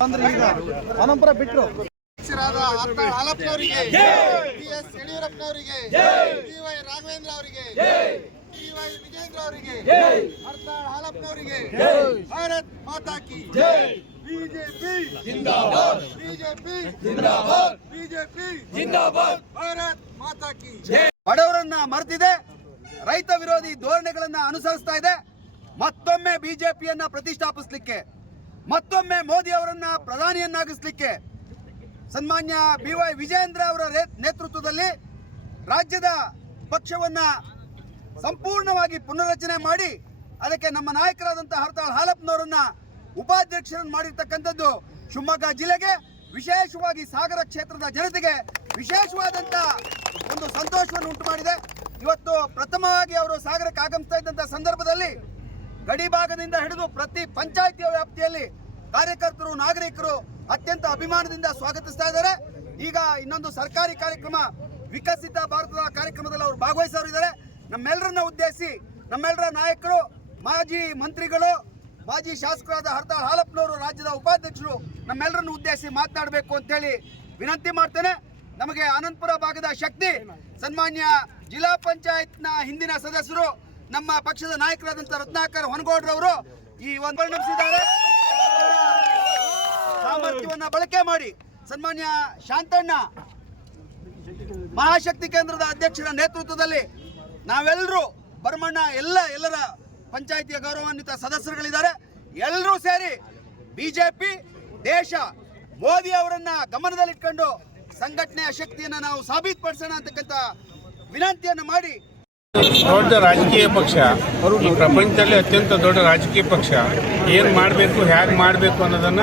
ಅಂದ್ರೆ ಈಗ ಅನಂತರ ಬಿಟ್ರು. ಹಾಲಪ್ಪನವರಿಗೆ ಬಿ ಎಸ್ ಯಡಿಯೂರಪ್ಪನವರಿಗೆ ಡಿ ವೈ ರಾಘವೇಂದ್ರ ಅವರಿಗೆ ಡಿ ವೈ ವಿಜೇಂದ್ರ ಅವರಿಗೆ ಹಾಲಪ್ಪನವರಿಗೆ ಭಾರತ್ ಮಾತಾ ಕಿ ಬಿಜೆಪಿ. ಜಿಂದಾಬಾದ್. ಬಿಜೆಪಿ. ಜಿಂದಾಬಾದ್. ಬಿಜೆಪಿ. ಜಿಂದಾಬಾದ್. ಭಾರತ್ ಮಾತಾ ಕಿ ಬಡವರನ್ನ ಮರೆತಿದೆ. ರೈತ ವಿರೋಧಿ ಧೋರಣೆಗಳನ್ನ ಅನುಸರಿಸ್ತಾ ಇದೆ. ಮತ್ತೊಮ್ಮೆ ಬಿಜೆಪಿಯನ್ನ ಪ್ರತಿಷ್ಠಾಪಿಸಲಿಕ್ಕೆ ಮತ್ತೊಮ್ಮೆ ಮೋದಿ ಅವರನ್ನ ಪ್ರಧಾನಿಯನ್ನಾಗಿಸ್ಲಿಕ್ಕೆ ಸನ್ಮಾನ್ಯ ಬಿ ವೈ ವಿಜಯೇಂದ್ರ ಅವರ ನೇತೃತ್ವದಲ್ಲಿ ರಾಜ್ಯದ ಪಕ್ಷವನ್ನ ಸಂಪೂರ್ಣವಾಗಿ ಪುನರ್ರಚನೆ ಮಾಡಿ ಅದಕ್ಕೆ ನಮ್ಮ ನಾಯಕರಾದಂತಹ ಹರ್ತಾಳ್ ಹಾಲಪ್ಪನವರನ್ನ ಉಪಾಧ್ಯಕ್ಷರನ್ನು ಮಾಡಿರ್ತಕ್ಕಂಥದ್ದು ಶಿವಮೊಗ್ಗ ಜಿಲ್ಲೆಗೆ, ವಿಶೇಷವಾಗಿ ಸಾಗರ ಕ್ಷೇತ್ರದ ಜನತೆಗೆ ವಿಶೇಷವಾದಂತ ಒಂದು ಸಂತೋಷವನ್ನು ಉಂಟು ಮಾಡಿದೆ ಇವತ್ತು ಪ್ರಥಮವಾಗಿ ಅವರು ಸಾಗರಕ್ಕೆ ಆಗಮಿಸ್ತಾ ಇದ್ದಂತ ಸಂದರ್ಭದಲ್ಲಿ ಗಡಿ ಭಾಗದಿಂದ ಹಿಡಿದು ಪ್ರತಿ ಪಂಚಾಯಿತಿಯ ವ್ಯಾಪ್ತಿಯಲ್ಲಿ ಕಾರ್ಯಕರ್ತರು, ನಾಗರಿಕರು ಅತ್ಯಂತ ಅಭಿಮಾನದಿಂದ ಸ್ವಾಗತಿಸ್ತಾ ಇದ್ದಾರೆ. ಈಗ ಇನ್ನೊಂದು ಸರ್ಕಾರಿ ಕಾರ್ಯಕ್ರಮ, ವಿಕಸಿತ ಭಾರತದ ಕಾರ್ಯಕ್ರಮದಲ್ಲಿ ಅವರು ಭಾಗವಹಿಸೋರಿದ್ದಾರೆ. ನಮ್ಮೆಲ್ಲರನ್ನ ಉದ್ದೇಶಿಸಿ, ನಮ್ಮೆಲ್ಲರ ನಾಯಕರು, ಮಾಜಿ ಮಂತ್ರಿಗಳು ಮಾಜಿ ಶಾಸಕರಾದ ಹರ್ತಾಳ್ ಹಾಲಪ್ಪನವರು ರಾಜ್ಯದ ಉಪಾಧ್ಯಕ್ಷರು ನಮ್ಮೆಲ್ಲರನ್ನು ಉದ್ದೇಶಿಸಿ ಮಾತನಾಡಬೇಕು ಅಂತೇಳಿ ವಿನಂತಿ ಮಾಡ್ತೇನೆ. ನಮಗೆ ಆನಂದಪುರ ಭಾಗದ ಶಕ್ತಿ, ಸನ್ಮಾನ್ಯ ಜಿಲ್ಲಾ ಪಂಚಾಯತ್ನ ಹಿಂದಿನ ಸದಸ್ಯರು, ನಮ್ಮ ಪಕ್ಷದ ನಾಯಕರಾದಂಥ ರತ್ನಾಕರ್ ಹೊನಗೌಡ್ರವರು ಈ ಒಂದು ಪರಿಣಮಿಸಿದ್ದಾರೆ ಸಾಮರ್ಥ್ಯವನ್ನ ಬಳಕೆ ಮಾಡಿ ಸನ್ಮಾನ್ಯ ಶಾಂತಣ್ಣ, ಮಹಾಶಕ್ತಿ ಕೇಂದ್ರದ ಅಧ್ಯಕ್ಷರ ನೇತೃತ್ವದಲ್ಲಿ ನಾವೆಲ್ಲರೂ ಭರಮಣ್ಣ ಎಲ್ಲ ಎಲ್ಲರ ಪಂಚಾಯಿತಿಯ ಗೌರವಾನ್ವಿತ ಸದಸ್ಯರುಗಳಿದ್ದಾರೆ. ಎಲ್ಲರೂ ಸೇರಿ ಬಿಜೆಪಿ, ದೇಶ, ಮೋದಿ ಅವರನ್ನ ಗಮನದಲ್ಲಿಟ್ಕೊಂಡು ಸಂಘಟನೆಯ ಶಕ್ತಿಯನ್ನು ನಾವು ಸಾಬೀತುಪಡಿಸೋಣ ಅಂತಕ್ಕಂಥ ವಿನಂತಿಯನ್ನು ಮಾಡಿ ದೊಡ್ಡ ರಾಜಕೀಯ ಪಕ್ಷ. ಈ ಪ್ರಪಂಚದಲ್ಲಿ ಅತ್ಯಂತ ದೊಡ್ಡ ರಾಜಕೀಯ ಪಕ್ಷ. ಏನು ಮಾಡಬೇಕು ಹೇಗೆ ಮಾಡಬೇಕು ಅನ್ನೋದನ್ನ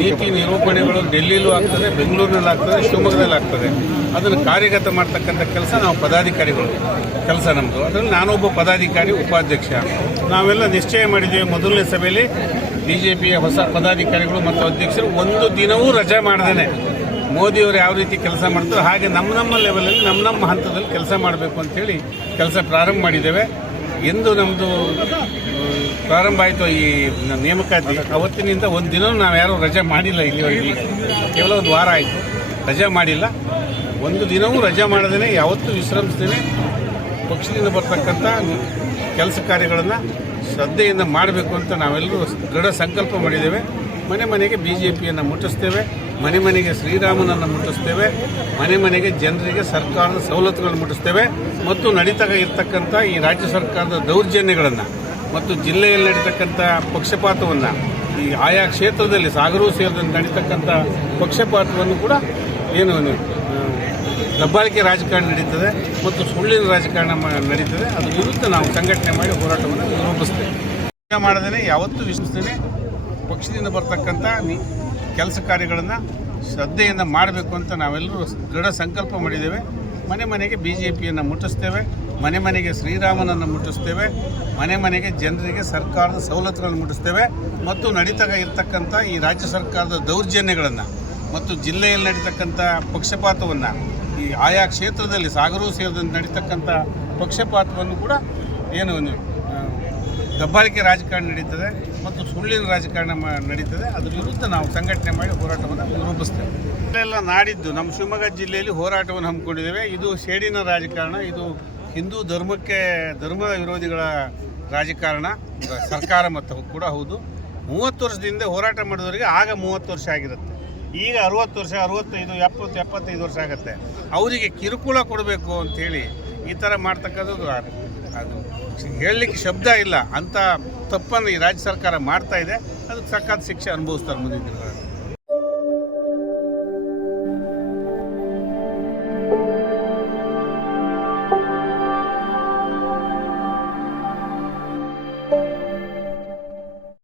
ನೀತಿ ನಿರೂಪಣೆಗಳು ಡೆಲ್ಲಿಲೂ ಆಗ್ತದೆ, ಬೆಂಗಳೂರಿನಲ್ಲಿ ಆಗ್ತದೆ, ಶಿವಮೊಗ್ಗದಲ್ಲಿ ಆಗ್ತದೆ. ಅದನ್ನು ಕಾರ್ಯಗತ ಮಾಡ್ತಕ್ಕಂಥ ಕೆಲಸ ನಾವು ಪದಾಧಿಕಾರಿಗಳು. ಕೆಲಸ ನಮ್ಮದು ಅದರಲ್ಲಿ ನಾನೊಬ್ಬ ಪದಾಧಿಕಾರಿ, ಉಪಾಧ್ಯಕ್ಷ. ನಾವೆಲ್ಲ ನಿಶ್ಚಯ ಮಾಡಿದ್ದೇವೆ ಮೊದಲನೇ ಸಭೆಯಲ್ಲಿ ಬಿಜೆಪಿಯ ಹೊಸ ಪದಾಧಿಕಾರಿಗಳು ಮತ್ತು ಅಧ್ಯಕ್ಷರು ಒಂದು ದಿನವೂ ರಜೆ ಮಾಡ್ದೇನೆ. ಮೋದಿಯವರು ಯಾವ ರೀತಿ ಕೆಲಸ ಮಾಡ್ತಾರೋ ಹಾಗೆ ನಮ್ಮ ನಮ್ಮ ಲೆವೆಲಲ್ಲಿ ನಮ್ಮ ನಮ್ಮ ಹಂತದಲ್ಲಿ ಕೆಲಸ ಮಾಡಬೇಕು ಅಂತೇಳಿ ಕೆಲಸ ಪ್ರಾರಂಭ ಮಾಡಿದ್ದೇವೆ. ಎಂದು ನಮ್ಮದು ಪ್ರಾರಂಭ ಆಯಿತು ಈ ನೇಮಕಾತಿ. ಅವತ್ತಿನಿಂದ ಒಂದು ದಿನ ನಾವು ಯಾರೂ ರಜೆ ಮಾಡಿಲ್ಲ ಇಲ್ಲಿವರೆಗೆ. ಕೇವಲ ಒಂದು ವಾರ ಆಯಿತು. ರಜೆ ಮಾಡಿಲ್ಲ. ಒಂದು ದಿನವೂ ರಜೆ ಮಾಡದೇ ಯಾವತ್ತೂ ವಿಶ್ರಮಿಸ್ದೇನೆ, ಪಕ್ಷದಿಂದ ಬರ್ತಕ್ಕಂಥ ಕೆಲಸ ಕಾರ್ಯಗಳನ್ನು ಶ್ರದ್ಧೆಯಿಂದ ಮಾಡಬೇಕು ಅಂತ ನಾವೆಲ್ಲರೂ ದೃಢ ಸಂಕಲ್ಪ ಮಾಡಿದ್ದೇವೆ. ಮನೆ ಮನೆಗೆ ಬಿ ಜೆ ಪಿಯನ್ನು ಮುಟ್ಟಿಸ್ತೇವೆ. ಮನೆ ಮನೆಗೆ ಶ್ರೀರಾಮನನ್ನು ಮುಟ್ಟಿಸ್ತೇವೆ. ಮನೆ ಮನೆಗೆ ಜನರಿಗೆ ಸರ್ಕಾರದ ಸವಲತ್ತುಗಳನ್ನು ಮುಟ್ಟಿಸ್ತೇವೆ. ಮತ್ತು ನಡೀತಾ ಇರತಕ್ಕಂಥ ಈ ರಾಜ್ಯ ಸರ್ಕಾರದ ದೌರ್ಜನ್ಯಗಳನ್ನು ಮತ್ತು ಜಿಲ್ಲೆಯಲ್ಲಿ ನಡೀತಕ್ಕಂಥ ಪಕ್ಷಪಾತವನ್ನು, ಈ ಆಯಾ ಕ್ಷೇತ್ರದಲ್ಲಿ ಸಾಗರೂ ಸೇರಿದಂತೆ ನಡೀತಕ್ಕಂಥ ಪಕ್ಷಪಾತವನ್ನು ಕೂಡ ಏನು ದಬ್ಬಾಳಿಕೆ ರಾಜಕಾರಣ ನಡೀತದೆ ಮತ್ತು ಸುಳ್ಳಿನ ರಾಜಕಾರಣ ನಡೀತದೆ. ಅದು ವಿರುದ್ಧ ನಾವು ಸಂಘಟನೆ ಮಾಡಿ ಹೋರಾಟವನ್ನು ರೂಪಿಸ್ತೇವೆ ಮಾಡದೇ ಯಾವತ್ತೂ ವಿಶ್ವಸ್ತೇನೆ ಪಕ್ಷದಿಂದ ಬರ್ತಕ್ಕಂಥ ಕೆಲಸ ಕಾರ್ಯಗಳನ್ನು ಶ್ರದ್ಧೆಯಿಂದ ಮಾಡಬೇಕು ಅಂತ ನಾವೆಲ್ಲರೂ ದೃಢ ಸಂಕಲ್ಪ ಮಾಡಿದ್ದೇವೆ. ಮನೆ ಮನೆಗೆ ಬಿ ಜೆ ಪಿಯನ್ನು ಮುಟ್ಟಿಸ್ತೇವೆ. ಮನೆ ಮನೆಗೆ ಶ್ರೀರಾಮನನ್ನು ಮುಟ್ಟಿಸ್ತೇವೆ. ಮನೆ ಮನೆಗೆ ಜನರಿಗೆ ಸರ್ಕಾರದ ಸವಲತ್ತುಗಳನ್ನು ಮುಟ್ಟಿಸ್ತೇವೆ. ಮತ್ತು ನಡೀತಾ ಇರತಕ್ಕಂಥ ಈ ರಾಜ್ಯ ಸರ್ಕಾರದ ದೌರ್ಜನ್ಯಗಳನ್ನು ಮತ್ತು ಜಿಲ್ಲೆಯಲ್ಲಿ ನಡೀತಕ್ಕಂಥ ಪಕ್ಷಪಾತವನ್ನು, ಈ ಆಯಾ ಕ್ಷೇತ್ರದಲ್ಲಿ ಸಾಗರೂ ಸೇರಿದಂತೆ ನಡೀತಕ್ಕಂಥ ಪಕ್ಷಪಾತವನ್ನು ಕೂಡ ಏನು ದಬ್ಬಾಳಿಕೆ ರಾಜಕಾರಣ ನಡೀತದೆ ಮತ್ತು ಸುಳ್ಳಿನ ರಾಜಕಾರಣ ನಡೀತದೆ. ಅದರ ವಿರುದ್ಧ ನಾವು ಸಂಘಟನೆ ಮಾಡಿ ಹೋರಾಟವನ್ನು ರೂಪಿಸ್ತೇವೆ ಎಲ್ಲ ನಾಡಿದ್ದು, ನಮ್ಮ ಶಿವಮೊಗ್ಗ ಜಿಲ್ಲೆಯಲ್ಲಿ ಹೋರಾಟವನ್ನು ಹಮ್ಮಿಕೊಂಡಿದ್ದೇವೆ. ಇದು ಸೇಡಿನ ರಾಜಕಾರಣ, ಇದು ಹಿಂದೂ ಧರ್ಮಕ್ಕೆ, ಧರ್ಮ ವಿರೋಧಿಗಳ ರಾಜಕಾರಣ. ಸರ್ಕಾರ ಮತ್ತು ಕೂಡ ಹೌದು. ಮೂವತ್ತು ವರ್ಷದಿಂದ ಹೋರಾಟ ಮಾಡಿದವರಿಗೆ ಆಗ ಮೂವತ್ತು ವರ್ಷ ಆಗಿರುತ್ತೆ. ಈಗ ಅರುವತ್ತು ವರ್ಷ, ಅರುವತ್ತೈದು, ಎಪ್ಪತ್ತು, ಎಪ್ಪತ್ತೈದು ವರ್ಷ ಆಗುತ್ತೆ. ಅವರಿಗೆ ಕಿರುಕುಳ ಕೊಡಬೇಕು ಅಂತೇಳಿ ಈ ಥರ ಮಾಡ್ತಕ್ಕಂಥದ್ದು ಅದು ಹೇಳಲಿಕ್ಕೆ ಶಬ್ದ ಇಲ್ಲ. ಅಂಥ ತಪ್ಪನ್ನು ಈ ರಾಜ್ಯ ಸರ್ಕಾರ ಮಾಡ್ತಾ ಇದೆ. ಅದಕ್ಕೆ ಸಖತ್ ಶಿಕ್ಷೆ ಅನುಭವಿಸ್ತಾರೆ ಮುಂದಿನ ದಿನಗಳಲ್ಲಿ.